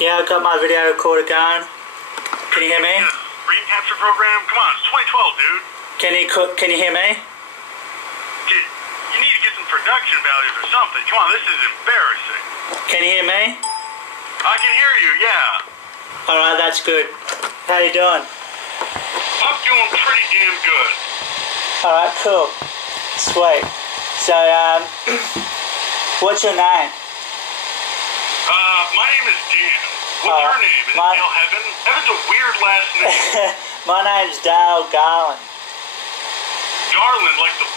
Yeah, I've got my video recorder going. Can you hear me? Screen capture program? Come on, it's 2012, dude. Can you hear me? You need to get some production values or something. Come on, this is embarrassing. Can you hear me? I can hear you, yeah. Alright, that's good. How you doing? I'm doing pretty damn good. Alright, cool. Sweet. So, what's your name? My name is Dan. What's your name? Is it Dale Heaven? Heaven's a weird last name. My name's Dale Garland. Garland, like the...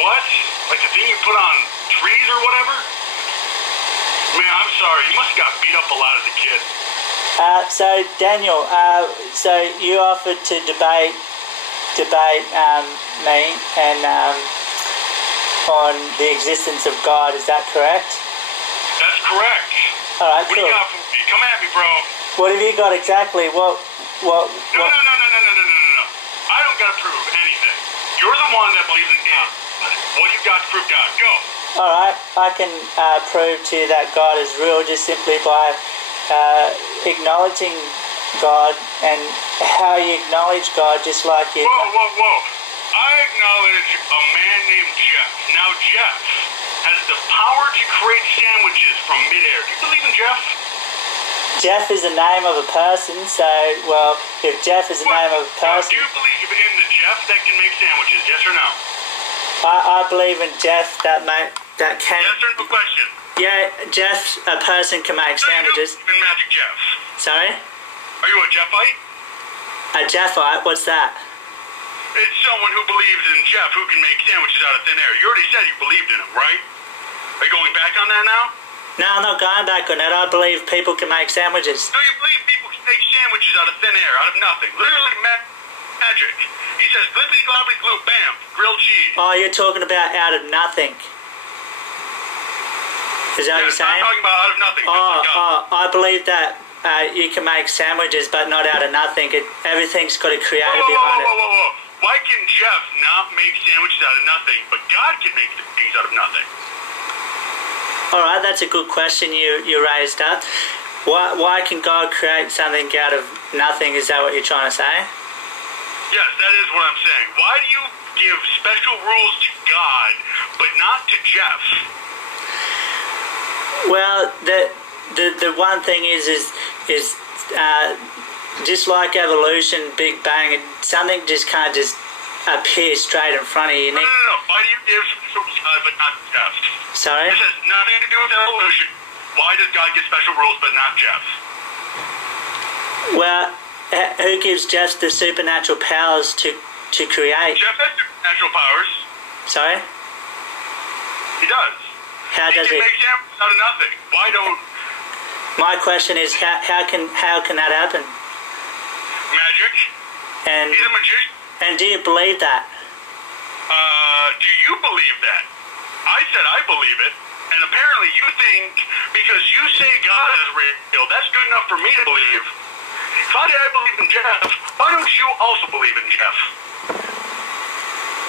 what? Like the thing you put on trees or whatever? Man, I'm sorry. You must have got beat up a lot as a kid. So, Daniel, so you offered to debate me and on the existence of God. Is that correct? That's correct. All right, what cool. Do you got for me? Come at me, bro. What have you got exactly? No. I don't got to prove anything. You're the one that believes in God. What do you got to prove God? Go. All right, I can prove to you that God is real just simply by acknowledging God, and how you acknowledge God just like you... Whoa. I acknowledge a man named Jeff. Now, Jeff has the power to create sandwiches from midair. Do you believe in Jeff? Jeff is the name of a person, so, well, if Jeff is the name of a person... Do you believe in the Jeff that can make sandwiches, yes or no? I believe in Jeff that can... Yes or no question? Yeah, Jeff, a person can make sandwiches. You believe in Magic Jeff? Sorry? Are you a Jeffite? A Jeffite? What's that? It's someone who believes in Jeff who can make sandwiches out of thin air. You already said you believed in him, right? Are you going back on that now? No, I'm not going back on that. I believe people can make sandwiches. So you believe people can make sandwiches out of thin air, out of nothing? Literally magic. He says, blippity globbity glue, bam, grilled cheese. Oh, you're talking about out of nothing. Is that what you're saying? I'm talking about out of nothing. I believe that you can make sandwiches, but not out of nothing. Everything's got a creator behind it. Whoa. Why can Jeff not make sandwiches out of nothing, but God can make things out of nothing? All right, that's a good question you raised up. Why can God create something out of nothing? Is that what you're trying to say? Yes, that is what I'm saying. Why do you give special rules to God, but not to Jeff? Well, the one thing is just like evolution, Big Bang, something just can't just appear straight in front of you. No. Why do you give special rules to God but not Jeff? Sorry? This has nothing to do with evolution. Why does God give special rules but not Jeff? Well, who gives Jeff the supernatural powers to create? Jeff has supernatural powers. Sorry? He does. How does he? He can make sandwiches out of nothing. Why don't... My question is, how can that happen? Magic. And he's a magician. And do you believe that? Do you believe that? I said I believe it, and apparently you think because you say God is real, that's good enough for me to believe. If I believe in Jeff, why don't you also believe in Jeff?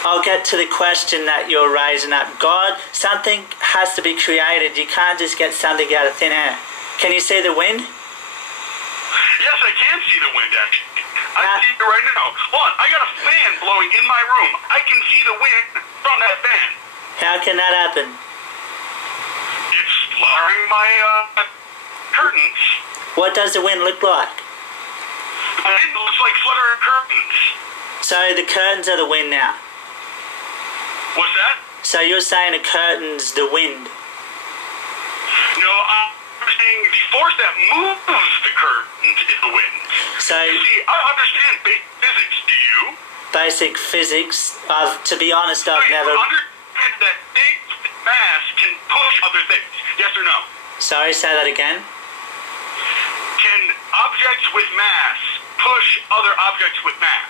I'll get to the question that you're raising up. God, something has to be created. You can't just get something out of thin air. Can you see the wind? Yes, I can see the wind, actually. I see it right now. Hold on, I got a fan blowing in my room. I can see the wind from that fan. How can that happen? It's fluttering my curtains. What does the wind look like? It looks like fluttering curtains. So the curtains are the wind now? What's that? So you're saying the curtain's the wind? No, I'm saying the force that moves the curtains is the wind. So you see, I understand basic physics. Do you? Basic physics? To be honest, I've never... You understand that big mass can push other things? Yes or no? Sorry, say that again. Can objects with mass push other objects with mass?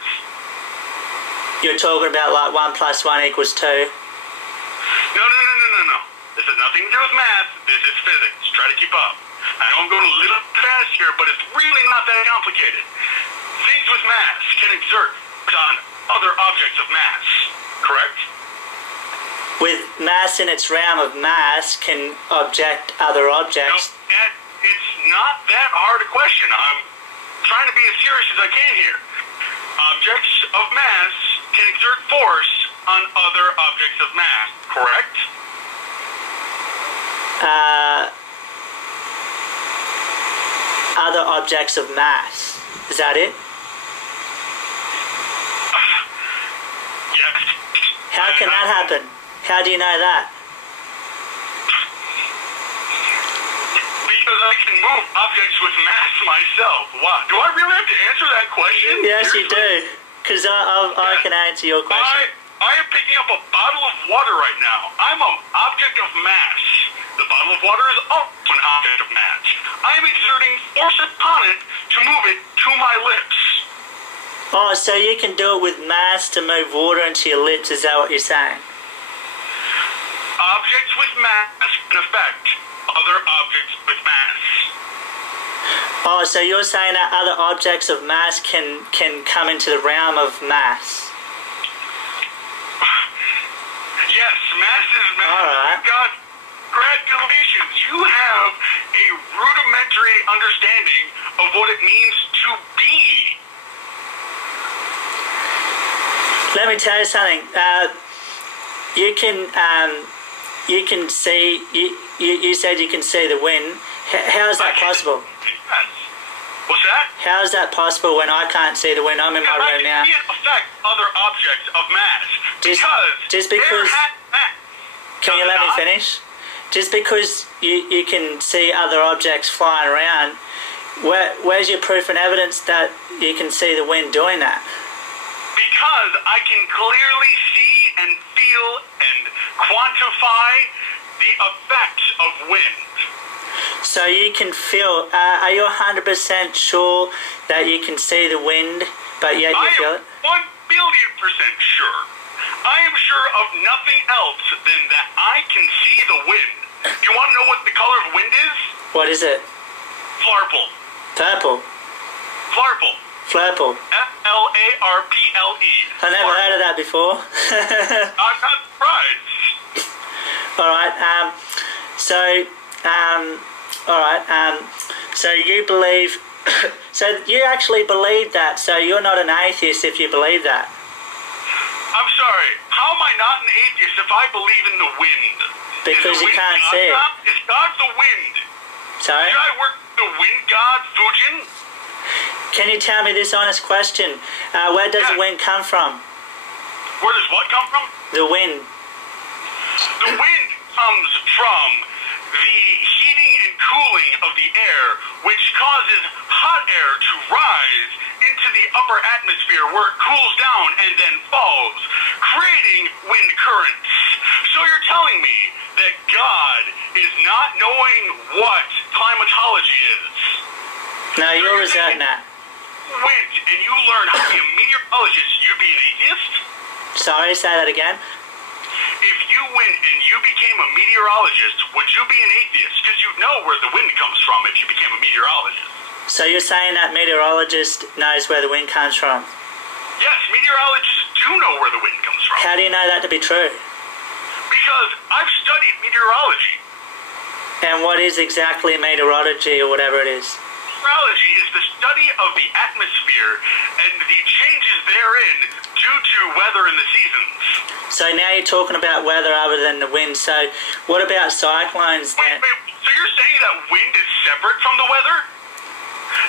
You're talking about like 1 + 1 = 2? No. This has nothing to do with math. This is physics. Try to keep up. I know I'm going a little fast here, but it's really not that complicated. Things with mass can exert on other objects of mass. Correct? With mass in its realm of mass can object other objects. No, it's not that hard a question. I'm trying to be as serious as I can here. Objects of mass can exert force on other objects of mass, correct? Other objects of mass. Is that it? Yes. How can that happen? How do you know that? Because I can move objects with mass myself. What? Do I really have to answer that question? Yes, Seriously? you do. Because I can answer your question. I am picking up a bottle of water right now. I'm an object of mass. The bottle of water is also an object of mass. I am exerting force upon it to move it to my lips. Oh, so you can do it with mass to move water into your lips, is that what you're saying? Objects with mass can affect other objects with mass. Oh, so you're saying that other objects of mass can come into the realm of mass? Yes, mass is mass. All right. God, congratulations. You have a rudimentary understanding of what it means to be. Let me tell you something. You can see. You said you can see the wind. How is that possible? Yes. What's that? How is that possible when I can't see the wind? I'm in my room now. I can't affect other objects of mass Just because. Can you let me finish? Just because you can see other objects flying around, where's your proof and evidence that you can see the wind doing that? Because I can clearly see and feel and quantify the effects of wind. So you can feel, are you 100% sure that you can see the wind, but yet you feel it? I am 1,000,000,000% sure. I am sure of nothing else than that I can see the wind. You want to know what the color of wind is? What is it? Flarple. Purple. Flarple. Flurple. F-L-A-R-P-L-E. I've never heard of that before. I'm not surprised. Alright, so you believe, so you actually believe that, so you're not an atheist if you believe that. I'm sorry, how am I not an atheist if I believe in the wind? Because you can't see it. Is God the wind? Sorry? Should I work the wind god, Fujin? Can you tell me this honest question? Where does the wind come from? Where does what come from? The wind. The wind comes from the heating and cooling of the air, which causes hot air to rise into the upper atmosphere where it cools down and then falls, creating wind currents. So you're telling me that God is not knowing what climatology is? No, you're reserving that. Went and you learn how to be a meteorologist, you'd be an atheist? Sorry, say that again. If you went and you became a meteorologist, would you be an atheist? Because you'd know where the wind comes from if you became a meteorologist. So you're saying that meteorologist knows where the wind comes from? Yes, meteorologists do know where the wind comes from. How do you know that to be true? Because I've studied meteorology. And what is exactly meteorology or whatever it is? Meteorology is the study of the atmosphere and the changes therein due to weather in the seasons. So now you're talking about weather other than the wind. So what about cyclones then? Wait, so you're saying that wind is separate from the weather?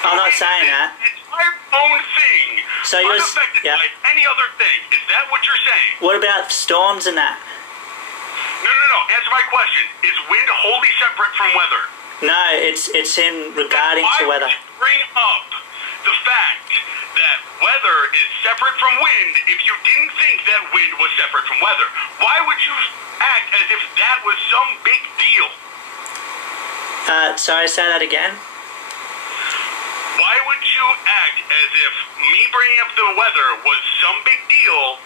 I'm not saying that. It's our own thing. So you're unaffected by any other thing. Is that what you're saying? What about storms and that? No. Answer my question. Is wind wholly separate from weather? No, it's in regarding to weather. Why would you bring up the fact that weather is separate from wind if you didn't think that wind was separate from weather? Why would you act as if that was some big deal? Sorry, say that again. Why would you act as if me bringing up the weather was some big deal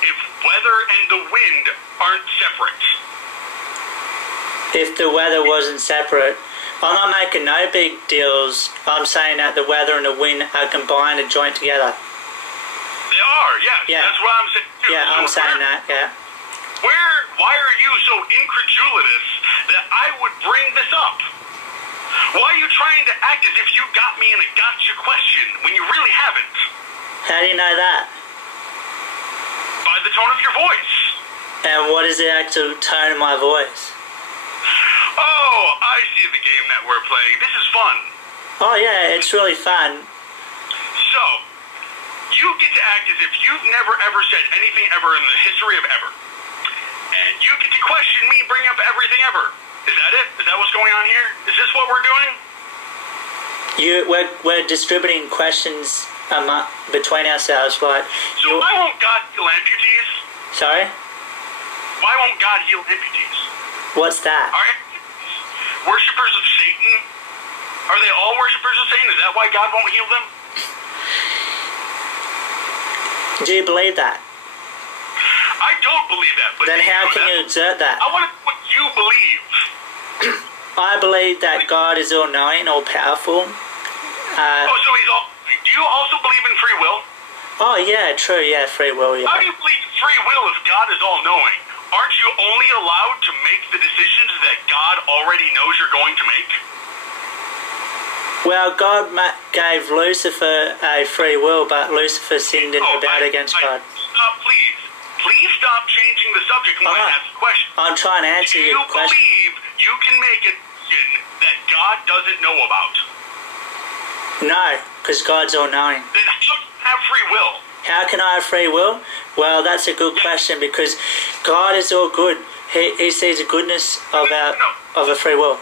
if weather and the wind aren't separate? If the weather wasn't separate, I'm not making no big deals. I'm saying that the weather and the wind are combined and joined together. They are, yes. Yeah. That's what I'm saying too. Yeah, So I'm saying that, yeah. Why are you so incredulous that I would bring this up? Why are you trying to act as if you got me in a gotcha question when you really haven't? How do you know that? By the tone of your voice. And what is the actual tone of my voice? Oh, I see the game that we're playing. This is fun. Oh yeah, it's really fun. So, you get to act as if you've never ever said anything ever in the history of ever. And you get to question me, bring up everything ever. Is that it? Is that what's going on here? Is this what we're doing? We're distributing questions between ourselves, like. So why won't God heal amputees? Sorry? Why won't God heal amputees? What's that? Are worshippers of Satan? Are they all worshippers of Satan? Is that why God won't heal them? Do you believe that? I don't believe that. But then how can you exert that? I want to know what you believe. I believe that God is all-knowing, all-powerful. So he's all... Do you also believe in free will? Oh, yeah, true, yeah, free will, yeah. How do you believe in free will if God is all-knowing? Aren't you only allowed to make the decisions that God already knows you're going to make? Well, God gave Lucifer a free will, but Lucifer sinned and rebelled against God. Stop, please. Please stop changing the subject when I ask the question. I'm trying to answer your question. Do you believe you can make a decision that God doesn't know about? No, because God's all-knowing. Then how do you have free will? How can I have free will? Well, that's a good question, because God is all good. He sees the goodness of a free will.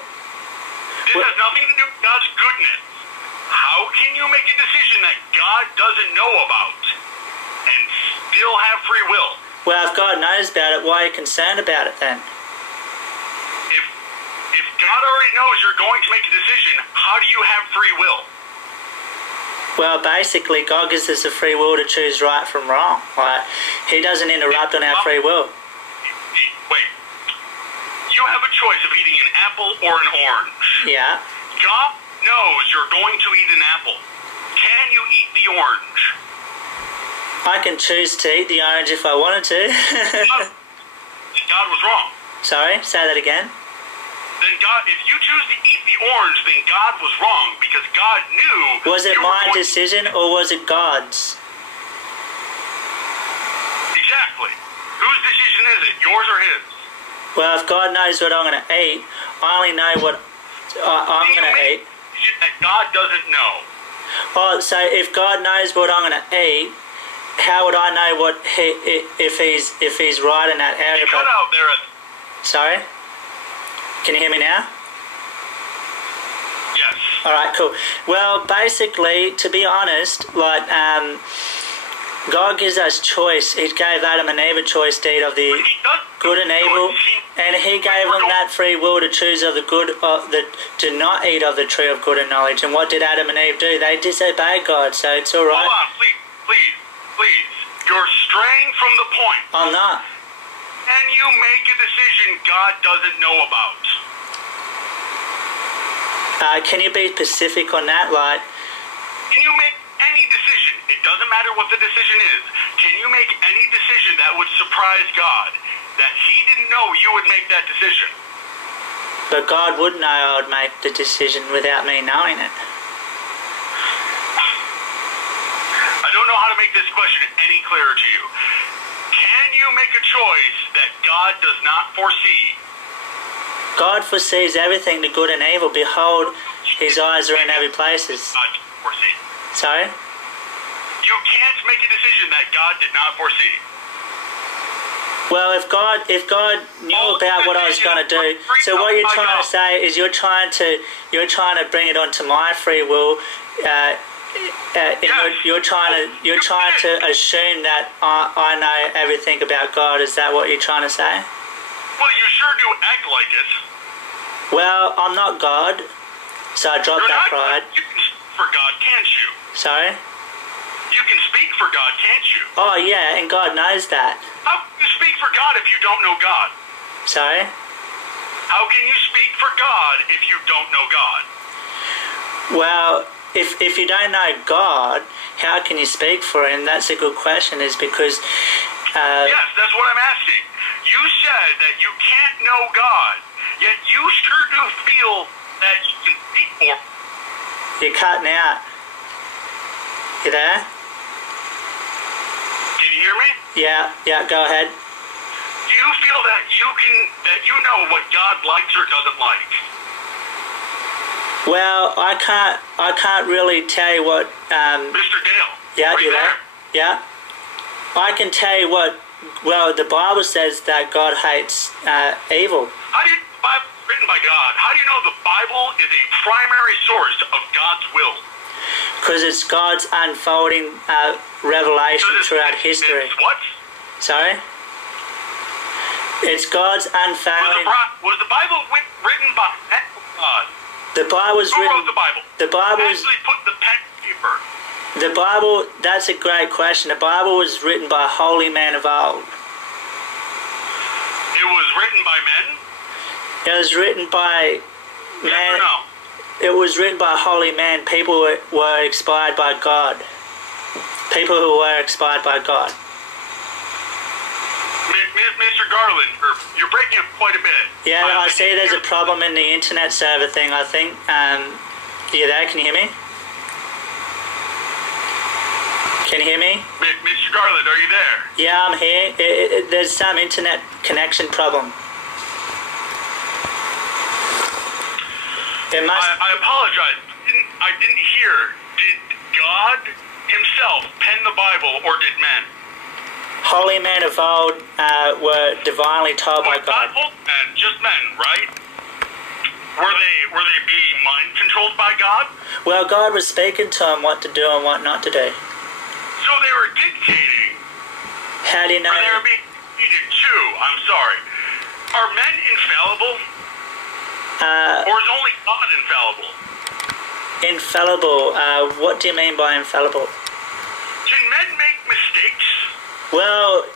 This has nothing to do with God's goodness. How can you make a decision that God doesn't know about and still have free will? Well, if God knows about it, why are you concerned about it then? If God already knows you're going to make a decision, how do you have free will? Well, basically, God gives us a free will to choose right from wrong. Like, He doesn't interrupt on our free will. Wait. You have a choice of eating an apple or an orange. Yeah. God knows you're going to eat an apple. Can you eat the orange? I can choose to eat the orange if I wanted to. God was wrong. Sorry, say that again. Then God, if you choose to eat the orange, then God was wrong because God knew. Was it my decision or was it God's? Exactly. Whose decision is it? Yours or his? Well, if God knows what I'm going to eat, I only know what I'm going to eat. That God doesn't know. Oh, so if God knows what I'm going to eat, how would I know what if he's right in that area? You cut out there. Sorry? Can you hear me now? Yes. All right, cool. Well, basically, to be honest, like God gives us choice. He gave Adam and Eve a choice deed of the good and evil, and He gave them that free will to choose of the good, to not eat of the tree of good and knowledge. And what did Adam and Eve do? They disobeyed God, so it's all right. Hold on, please. You're straying from the point. I'm not. And you make a decision God doesn't know about. Can you be specific on that? Like, can you make any decision? It doesn't matter what the decision is. Can you make any decision that would surprise God? That He didn't know you would make that decision? But God would know I would make the decision without me knowing it. I don't know how to make this question any clearer to you. Can you make a choice that God does not foresee? God foresees everything, the good and evil. Behold, His eyes are in every place. Sorry? You can't make a decision that God did not foresee. Well, if God knew about what I was going to do, so what you're trying to say is you're trying to bring it onto my free will. You're trying to assume that I know everything about God. Is that what you're trying to say? Well, you sure do act like it. Well, I'm not God, so I dropped that pride. You can speak for God, can't you? Sorry? You can speak for God, can't you? Oh, yeah, and God knows that. How can you speak for God if you don't know God? Sorry? How can you speak for God if you don't know God? Well, if you don't know God, how can you speak for Him? That's a good question, is because... yes, that's what I'm asking. You said that you can't know God, yet you sure do feel that you can speak for. You're cutting out. You there? Can you hear me? Yeah, go ahead. Do you feel that you know what God likes or doesn't like? Well, I can't really tell you what. Mr. Dale. Yeah, are you there? Yeah. I can tell you what. Well, the Bible says that God hates evil. How do you know the Bible is written by God? How do you know the Bible is a primary source of God's will? Because it's God's unfolding revelation throughout history. It's what? Sorry? It's God's unfailing. Was the Bible written by God? The Bible was Who written. wrote the Bible? The Bible Who actually put the pen to paper? The Bible. That's a great question. The Bible was written by holy men of old. It was written by men? It was written by Yes men. or no? It was written by holy men. People were inspired by God. People who were inspired by God. Mr. Garland, you're breaking up quite a bit. Yeah, I see there's a problem in the internet server thing, I think. You there? Can you hear me? Can you hear me? Mr. Garland, are you there? Yeah, I'm here. There's some internet connection problem. It must... I apologize. I didn't hear. Did God himself pen the Bible, or did men? Holy men of old were divinely told by God. Not old men, just men, right? Were they being mind controlled by God? Well, God was speaking to them what to do and what not to do. So they were dictating. How do you know? Or they were being dictated to. I'm sorry. Are men infallible? Or is only God infallible? Infallible. What do you mean by infallible? Can men make mistakes? Well,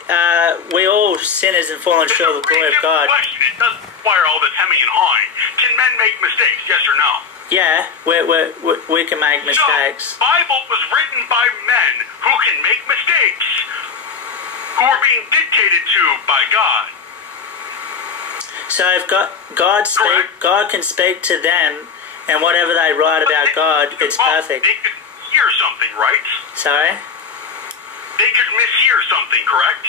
we all sinners and fallen short of the glory of God. Question. It doesn't require all this hemming and hawing. Can men make mistakes? Yes or no? Yeah, we can make mistakes. So, the Bible was written by men who can make mistakes, who are being dictated to by God. So if God can speak to them, and whatever they write about God, it's perfect. They could hear something, right? Sorry? They could mishear something, correct?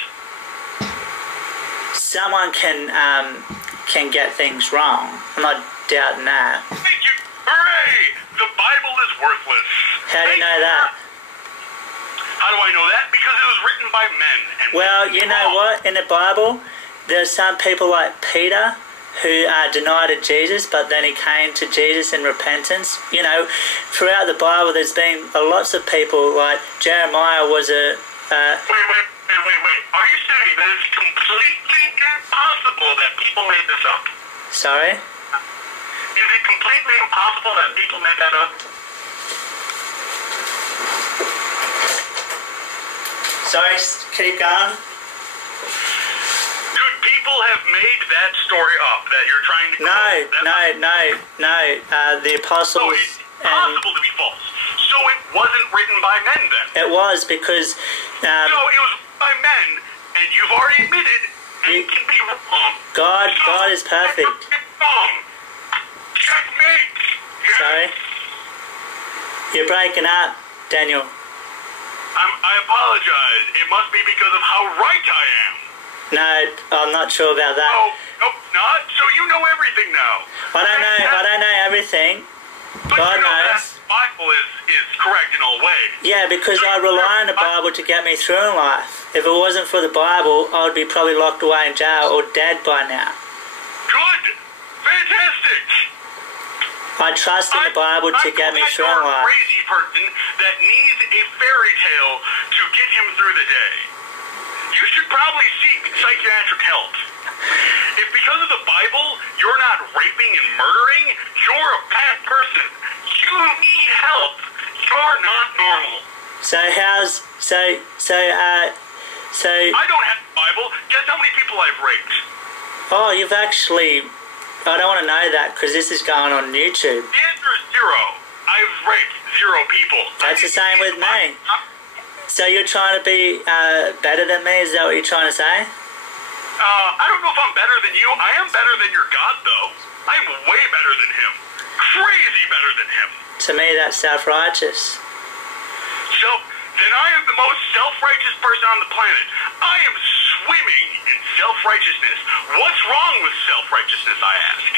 Someone can get things wrong. I'm not doubting that. Thank you. Hooray! The Bible is worthless. How do you know that? How do I know that? Because it was written by men. And Well, you know what? In the Bible, there's some people like Peter who denied Jesus, but then he came to Jesus in repentance. You know, throughout the Bible, there's been lots of people like Jeremiah was a... Wait. Are you saying that it's completely impossible that people made this up? Sorry? Is it completely impossible that people made that up? Sorry, keep going. Could people have made that story up that you're trying to... No. The apostles... So it's possible to be false. So it wasn't written by men then? It was because... No, it was by men, and you've already admitted that it can be wrong. God is perfect. Wrong. Checkmate. Sorry? You're breaking up, Daniel. I apologize. It must be because of how right I am. No, I'm not sure about that. Oh, nope, not? So you know everything now. I don't know everything. But God you know knows. that the Bible is correct in all ways. Yeah, because I rely on the Bible to get me through in life. If it wasn't for the Bible, I would be probably locked away in jail or dead by now. Good. Fantastic. I trust in the Bible to get me through in I'm a life. crazy person that needs a fairy tale to get him through the day. You should probably seek psychiatric help. If because of the Bible you're not raping and murdering, you're a bad person. You need help. You're not normal. So how's I don't have the Bible. Guess how many people I've raped? Oh, you've actually... I don't want to know that because this is going on YouTube. The answer is 0. I've raped 0 people. That's the same with me. So you're trying to be better than me? Is that what you're trying to say? I don't know if I'm better than you. I am better than your God, though. I'm way better than him. crazy better than him. To me, that's self-righteous. Then I am the most self-righteous person on the planet. I am swimming in self-righteousness. What's wrong with self-righteousness, I ask?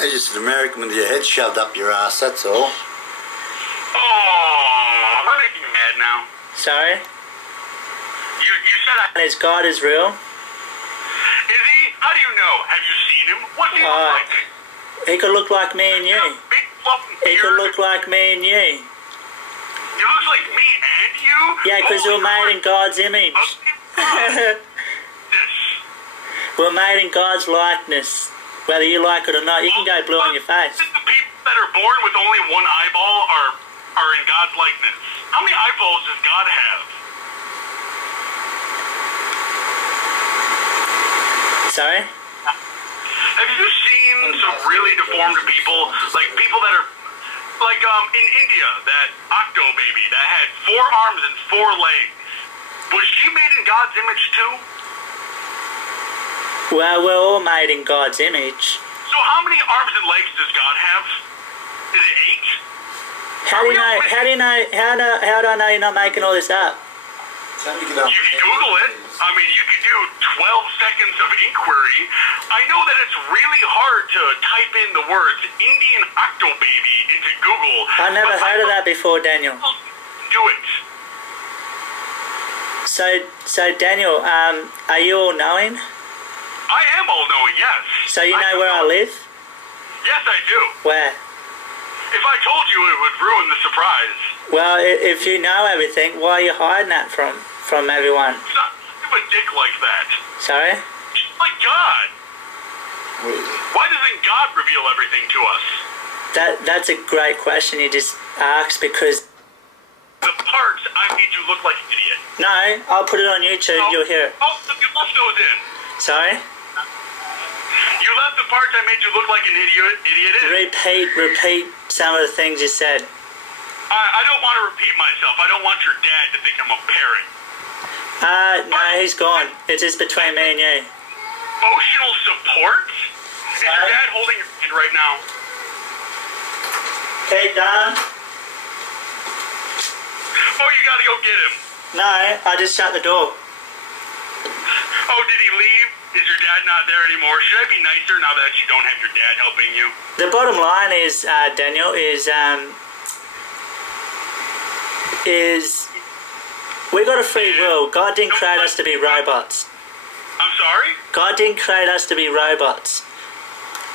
You're just an American with your head shoved up your ass, that's all. Oh, I'm making you mad now. Sorry? You said Is God is real? Is he? How do you know? Have you seen him? What's he look like? He could look like me and you. Big flopping He beard. could look like me and you. He looks like me and you? Yeah, because we're made in God's image. This. We're made in God's likeness. Whether you like it or not, you can go blue on your face. The people that are born with only one eyeball are in God's likeness. How many eyeballs does God have? Sorry? Have you seen some really deformed people? Like people that are, like in India, that Octo baby that had 4 arms and 4 legs. Was she made in God's image too? Well, we're all made in God's image. So how many arms and legs does God have? Is it 8? How do you know? How do I know you're not making all this up? You can Google it. I mean, you can do 12 seconds of inquiry. I know that it's really hard to type in the words Indian Octo baby into Google. I've never heard of that before, Daniel. Do it. So Daniel, are you all knowing? I am all knowing, yes. So you know where I live? Yes, I do. Where? If I told you, it would ruin the surprise. Well, if you know everything, why are you hiding that from everyone? Stop a dick like that. Sorry? Like God. Why doesn't God reveal everything to us? That's a great question you just asked, because... The parts I made you look like an idiot. No, I'll put it on YouTube, you'll hear it. Oh, you left those in. Sorry? You left the parts I made you look like an idiot. Repeat some of the things you said. I don't want to repeat myself. I don't want your dad to think I'm a parrot. No, he's gone. It's just between me and you. Emotional support? Is your dad holding your hand right now? Okay, Don? Oh, you gotta go get him. No, I just shut the door. Oh, did he leave? Is your dad not there anymore? Should I be nicer now that you don't have your dad helping you? The bottom line is, Daniel, is we got a free will. God didn't create us to be robots. I'm sorry? God didn't create us to be robots.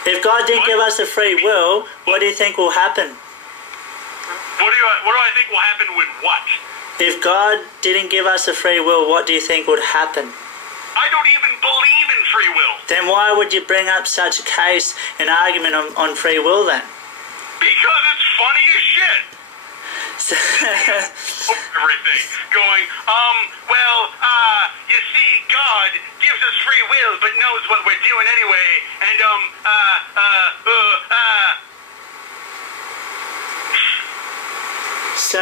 If God didn't give us a free will, what do you think will happen? What do I think will happen with what? If God didn't give us a free will, what do you think would happen? I don't even believe in free will. Then why would you bring up such a case, an argument on free will then? Because it's funny as shit. Everything. Going, you see, God gives us free will but knows what we're doing anyway, and, So,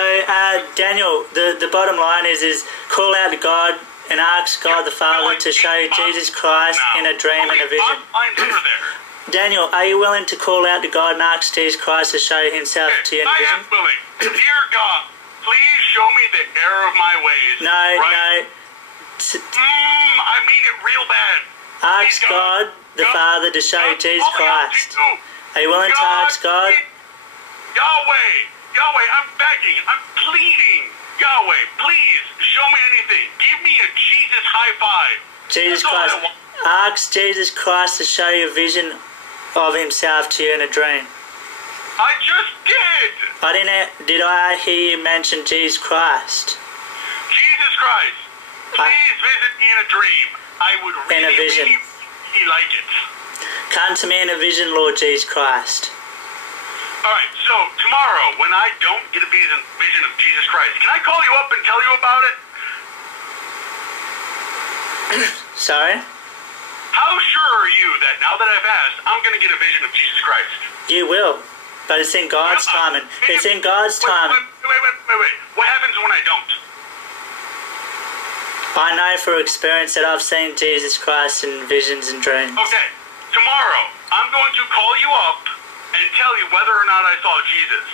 Daniel, the bottom line is call out to God and ask God the Father to show you Jesus Christ in a dream and a vision. Daniel, are you willing to call out to God and ask Jesus Christ to show himself to you in a I vision? am willing. Dear God, please show me the error of my ways. No. I mean it real bad. Ask God the Father to show you Jesus Christ. Are you willing to ask God? Yahweh, I'm begging, I'm pleading. Yahweh, please, show me anything. Give me a Jesus high five. Jesus Christ. Ask Jesus Christ to show you a vision of himself to you in a dream. I just did. Did I hear you mention Jesus Christ? Jesus Christ, please visit me in a dream. I would really like it. Come to me in a vision, Lord Jesus Christ. Alright, so tomorrow, when I don't get a vision of Jesus Christ, can I call you up and tell you about it? Sorry? How sure are you that now that I've asked, I'm going to get a vision of Jesus Christ? You will, but it's in God's timing. It's in God's timing. Wait. What happens when I don't? I know for experience that I've seen Jesus Christ in visions and dreams. Okay, tomorrow, I'm going to call you up and tell you whether or not I saw Jesus.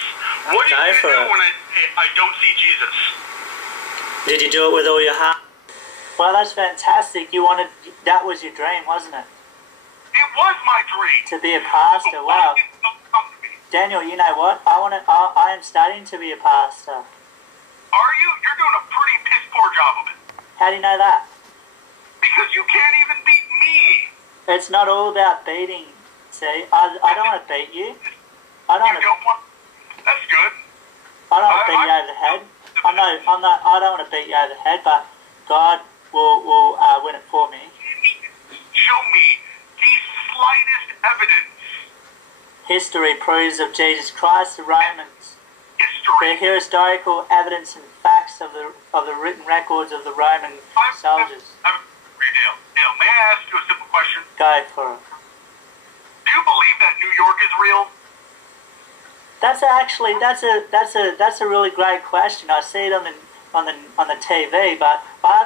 What are you going to do when I say I don't see Jesus? Did you do it with all your heart? Well, that's fantastic. That was your dream, wasn't it? It was my dream. To be a pastor. So Wow. why did it not come to me? Daniel, you know what? I am studying to be a pastor. Are you? You're doing a pretty piss poor job of it. How do you know that? Because you can't even beat me. It's not all about beating. See, I don't want to beat you. I don't want. That's good. I don't want to beat you over the head. I don't want to beat you over the head, but God will win it for me. Show me the slightest evidence. History proves of Jesus Christ, the Romans. History. The historical evidence and facts of the written records of the Roman soldiers. Dale, may I ask you a simple question? Go for it. Do you believe that New York is real? That's a really great question. I see it on the TV, but I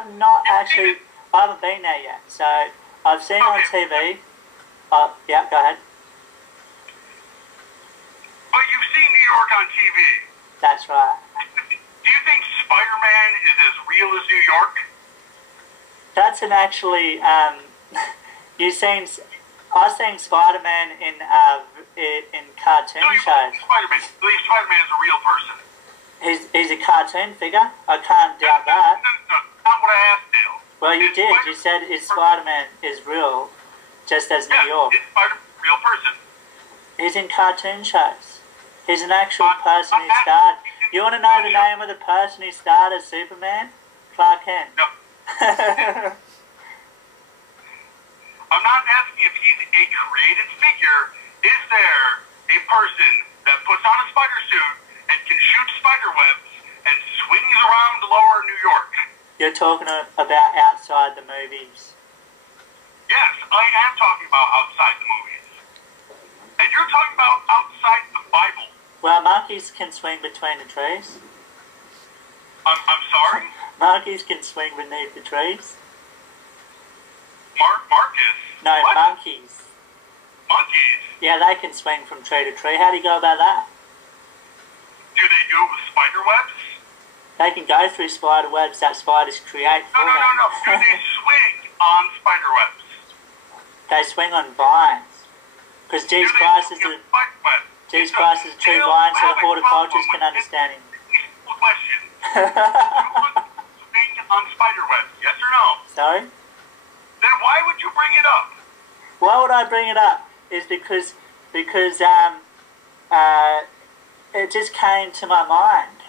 haven't been there yet. So I've seen it on TV. Yeah, go ahead. But you've seen New York on TV. That's right. Do you think Spider-Man is as real as New York? That's actually I've seen Spider-Man in cartoon shows. Spider-Man. I believe Spider-Man is a real person. He's a cartoon figure. I can't doubt that. No, not what I asked, Dale. Well, you did. You said Spider-Man is real, just as New York. Is Spider-Man a real person? He's in cartoon shows. He's an actual person who starred. You want to know the name of the person who starred as Superman? Clark Kent. No. I'm not asking if he's a created figure. Is there a person that puts on a spider suit and can shoot spider webs and swings around lower New York? You're talking about outside the movies. Yes, I am talking about outside the movies. And you're talking about outside the Bible. Well, monkeys can swing between the trees. I'm sorry? Monkeys can swing beneath the trees. Marcus? No, what? monkeys. Monkeys? Yeah, they can swing from tree to tree. How do you go about that? Do they do it with spider webs? They can go through spider webs that spiders create for them. No. Do they swing on spider webs? They swing on vines. Because Jesus Christ is the true vine, so the horticulturists can understand him. Question. Do you swing on spider webs? Yes or no? Sorry? Then why would you bring it up? Why would I bring it up? Is because it just came to my mind.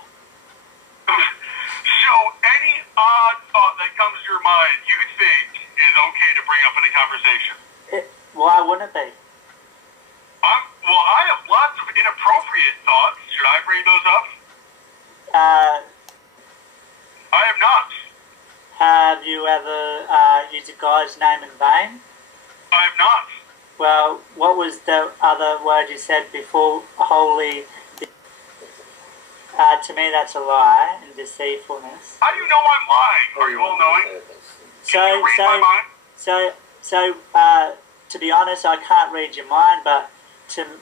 So any odd thought that comes to your mind you think is okay to bring up in a conversation? Why wouldn't it be? Well, I have lots of inappropriate thoughts. Should I bring those up? I have not. Have you ever used a God's name in vain? I have not. Well, what was the other word you said before? Holy. To me, that's a lie and deceitfulness. How do you know I'm lying? Are you all knowing? Can you read my mind? So, to be honest, I can't read your mind, but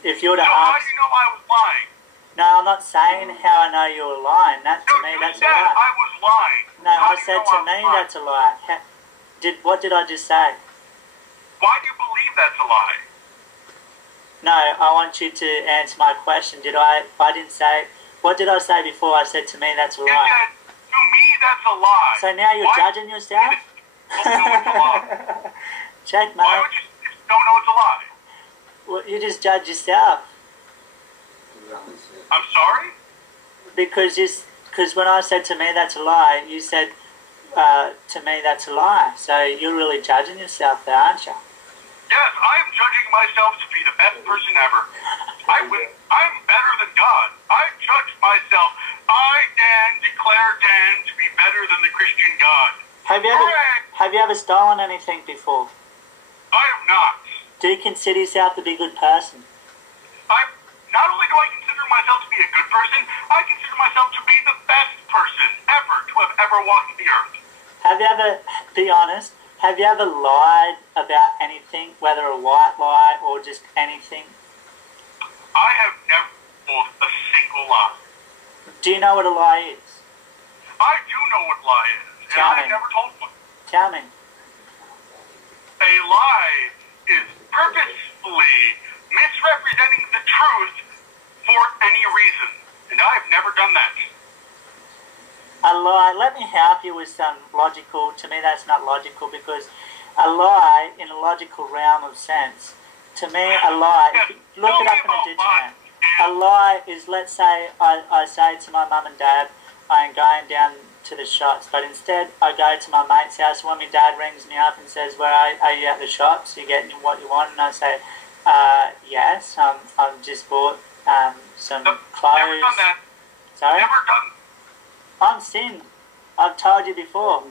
if you were to ask... How do you know I was lying? No, I'm not saying how I know you were lying. That's a lie. You said I was lying. No, I said to me that's a lie. What did I just say? Why do you believe that's a lie? No, I want you to answer my question. I didn't say... What did I say before I said to me that's a lie? You said, to me that's a lie. So now you're judging yourself? Checkmate. Why would you don't know it's a lie? Well, you just judge yourself. I'm sorry? Because when I said to me that's a lie, you said to me that's a lie. So you're really judging yourself there, aren't you? Yes, I am judging myself to be the best person ever. I'm better than God. I judge myself. I, Dan, declare Dan to be better than the Christian God. Have you ever stolen anything before? I have not. Do you consider yourself to be a good person? Not only do I consider myself to be a good person, I consider myself to be the best person ever to have ever walked the earth. Have you ever, be honest, have you ever lied about anything, whether a white lie or just anything? I have never told a single lie. Do you know what a lie is? I do know what lie is, and Tell I me. have never told one. Tell me. A lie is purposefully misrepresenting the truth for any reason, and I have never done that. A lie, let me help you with some logical, to me that's not logical, because a lie in a logical realm of sense, to me a lie, if you look it up in the dictionary, a lie is, let's say I say to my mum and dad, I am going down to the shops, but instead I go to my mate's house when my dad rings me up and says, where are you at the shops, you getting what you want, and I say, yes, I've just bought some clothes. Never done that. Sorry? Never done. I'm sin. I've told you before.